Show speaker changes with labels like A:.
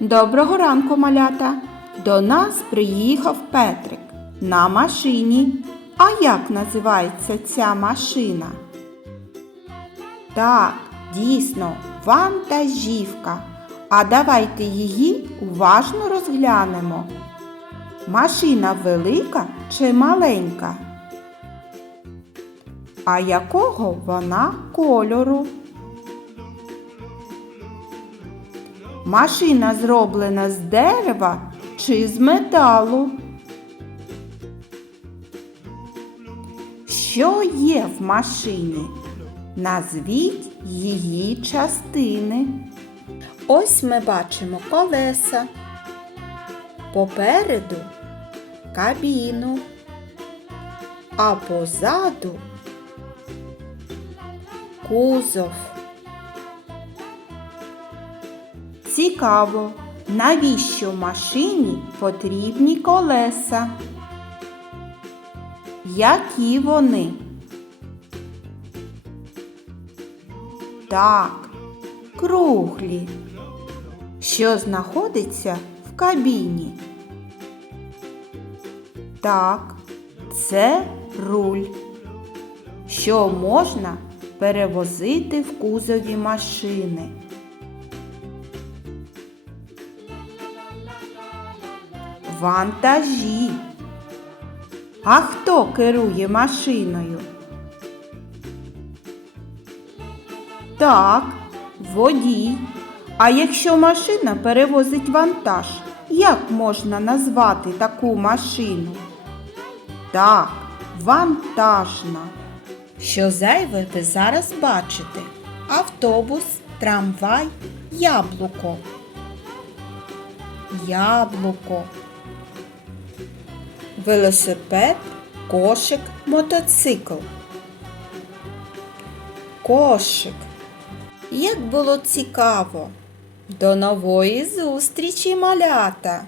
A: Доброго ранку, малята! До нас приїхав Петрик на машині. А як називається ця машина? Так, дійсно, вантажівка. А давайте її уважно розглянемо. Машина велика чи маленька? А якого вона кольору? Машина зроблена з дерева чи з металу? Що є в машині? Назвіть її частини. Ось ми бачимо колеса. Попереду кабіну, а позаду кузов. Цікаво, навіщо машині потрібні колеса? Які вони? Так, круглі. Що знаходиться в кабіні? Так, це руль. Що можна перевозити в кузові машини? Вантажі. А хто керує машиною? Так, водій. А якщо машина перевозить вантаж, як можна назвати таку машину? Так, вантажна. Що зайве ви зараз бачите? Автобус, трамвай, яблуко. Яблуко. Велосипед, кошик, мотоцикл. Кошик. Як було цікаво! До нової зустрічі, малята!